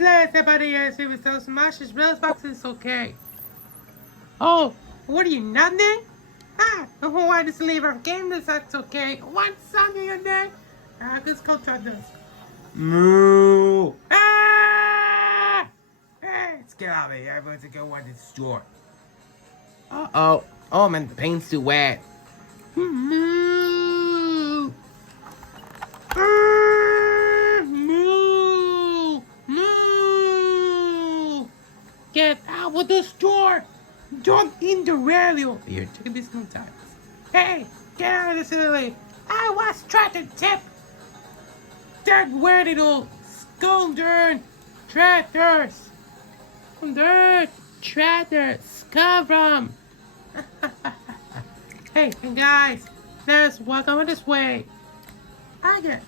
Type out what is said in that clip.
let everybody else see with those smashes. Those boxes okay. Oh, what are you, nothing? Ah, who wanted to leave our game? That's okay. One song in your day? Let's go try this. Moo! Ah! Hey, let's get out of here. Everyone's gonna go to the store. Uh-oh. Oh, man, the paint's too wet. Moo! Moo! Moo! Get out of the store! Jump in the radio! Here, check this sometimes. Hey, get out of the city! I was trying to tip! That where it all scoundrel traitors! Dirt traitors come from! Hey, guys, let's walk over this way. I get